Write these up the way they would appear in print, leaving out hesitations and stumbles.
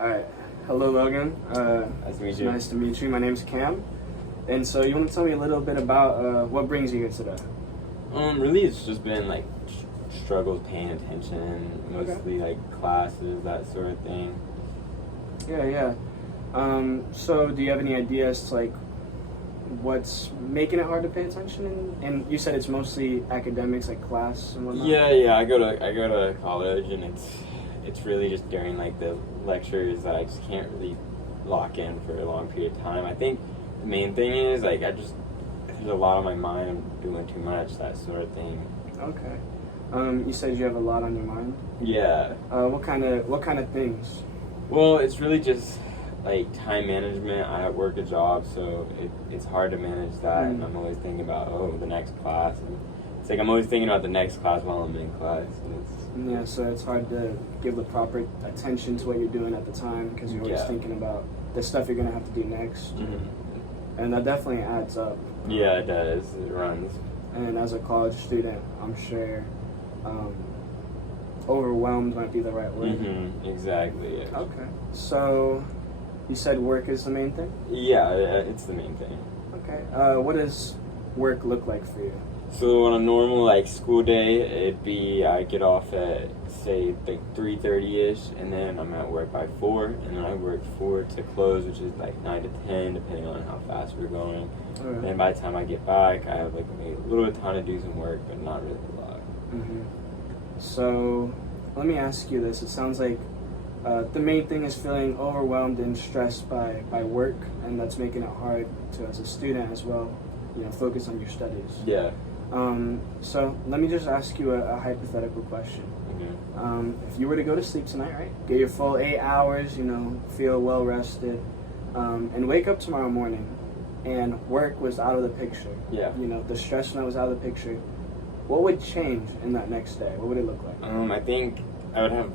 All right. Hello, Logan. Nice to meet It's you. nice to meet you. My name's Cam. And so you want to tell me a little bit about what brings you here today? Really, it's just been like struggles paying attention, mostly like classes, that sort of thing. Yeah. So do you have any ideas to like what's making it hard to pay attention? And you said it's mostly academics, like class and whatnot. Yeah. I go to college, and it's really just during like the lectures that I just can't really lock in for a long period of time. I think the main thing is like there's a lot on my mind. I'm doing too much, that sort of thing. Okay. You said you have a lot on your mind. Yeah. What kind of things? Well, it's really just like time management. I work a job, so it's hard to manage that, and I'm always thinking about the next class, and it's like I'm always thinking about the next class while I'm in class, and Yeah, so it's hard to give the proper attention to what you're doing at the time because you're always thinking about the stuff you're gonna have to do next, and that definitely adds up. Yeah, it does. It runs. And as a college student, I'm sure overwhelmed might be the right word. Exactly. Yeah. Okay. So you said work is the main thing? Yeah, it's the main thing. Okay. What does work look like for you? So on a normal like school day, it'd be I get off at say like 3:30ish, and then I'm at work by 4, and then I work 4 to close, which is like 9 to 10, depending on how fast we're going. Alright. Then by the time I get back, I have like maybe a little bit of time to do some work, but not really a lot. So let me ask you this. It sounds like the main thing is feeling overwhelmed and stressed by work, and that's making it hard to, as a student as well, focus on your studies. Yeah. So let me just ask you a hypothetical question. If you were to go to sleep tonight, right, get your full 8 hours, feel well rested, and wake up tomorrow morning, and work was out of the picture. Yeah. The stress was out of the picture. What would change in that next day? What would it look like? I think I would have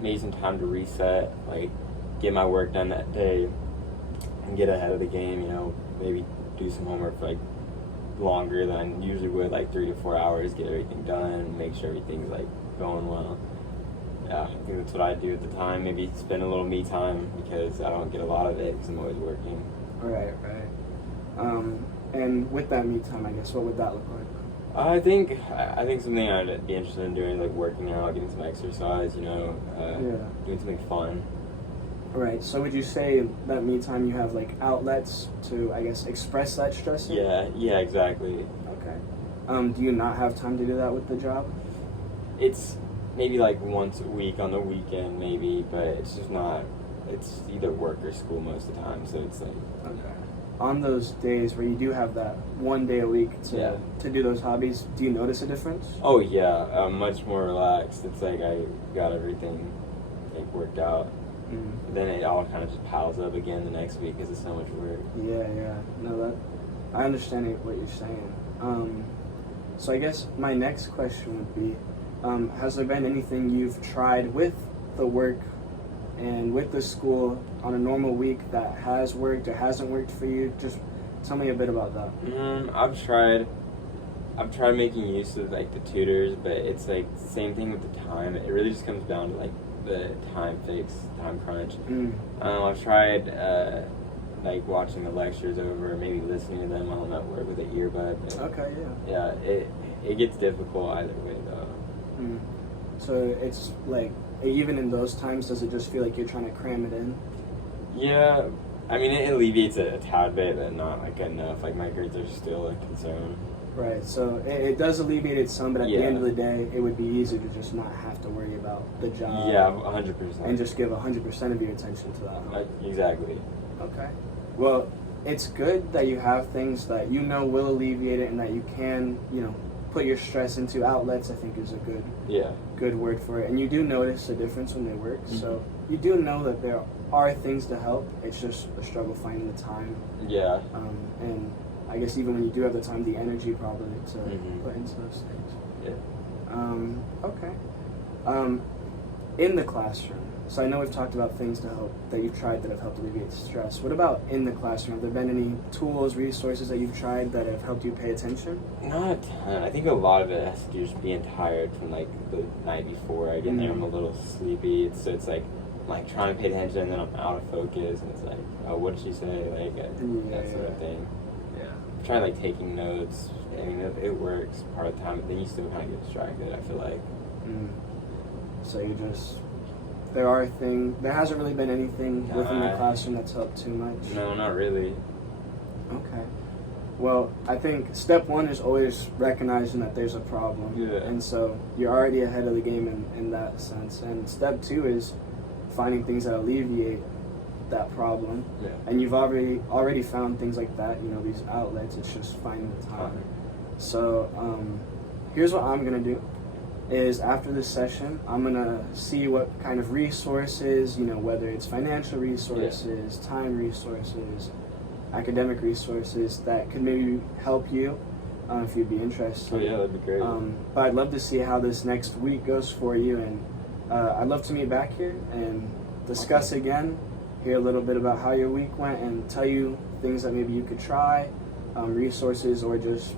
maybe some time to reset, like get my work done that day, and get ahead of the game. Maybe do some homework for like longer than I usually would, like 3 to 4 hours, get everything done, make sure everything's like going well. Yeah, I think that's what I do at the time. Maybe spend a little me time because I don't get a lot of it because I'm always working. Right. And with that me time, I guess, what would that look like? I think something I'd be interested in doing is like working out, getting some exercise, doing something fun. Right. So would you say that me time you have like outlets to, I guess, express that stress in? Yeah, exactly. Okay. Do you not have time to do that with the job? It's maybe like once a week on the weekend, maybe, but it's just not. It's either work or school most of the time, so it's like. Okay. On those days where you do have that one day a week to do those hobbies, do you notice a difference? Oh yeah, I'm much more relaxed. It's like I got everything like worked out. Then it all kind of just piles up again the next week because it's so much work. Yeah. No, I understand what you're saying. So I guess my next question would be, has there been anything you've tried with the work and with the school on a normal week that has worked or hasn't worked for you? Just tell me a bit about that. I've tried making use of like the tutors, but it's like the same thing with the time. It really just comes down to like the time crunch. I've tried like watching the lectures over, maybe listening to them while I'm at work with an earbud. Okay, yeah. It gets difficult either way though. So it's like, even in those times, does it just feel like you're trying to cram it in? Yeah, I mean it alleviates it a tad bit, but not like enough. Like my grades are still a concern. Right, so it does alleviate it some, but at the end of the day, it would be easier to just not have to worry about the job. Yeah, 100%. And just give 100% of your attention to that. Exactly. Okay. Well, it's good that you have things that will alleviate it and that you can, put your stress into outlets. I think is a good word for it. And you do notice a difference when they work, so you do know that there are things to help. It's just a struggle finding the time. Yeah. And I guess even when you do have the time, the energy probably to put into those things. Yeah. Okay. In the classroom, so I know we've talked about things that you've tried that have helped alleviate stress. What about in the classroom? Have there been any tools, resources that you've tried that have helped you pay attention? Not a ton. I think a lot of it has to do with just being tired from like the night before. I get there, I'm a little sleepy. So it's like like trying to pay attention and then I'm out of focus and it's like, oh, what did she say? Like that sort of thing. Yeah. Try like taking notes. I mean, it works part of the time, but then you still kind of get distracted. I feel like. So you just there hasn't really been anything within the classroom that's helped too much. No, not really. Okay. Well, I think step one is always recognizing that there's a problem. Yeah. And so you're already ahead of the game in that sense. And step two is finding things that alleviate that problem. Yeah. And you've already found things like that, these outlets. It's just finding the time. So here's what I'm going to do is after this session, I'm going to see what kind of resources, whether it's financial resources, time resources, academic resources that could maybe help you if you'd be interested. Oh yeah, that'd be great. But I'd love to see how this next week goes for you, and I'd love to meet back here and discuss again, hear a little bit about how your week went, and tell you things that maybe you could try, resources, or just,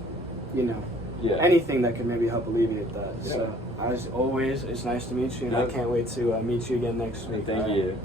anything that could maybe help alleviate that. Yeah. So, as always, it's nice to meet you, and I can't wait to meet you again next week. Thank you.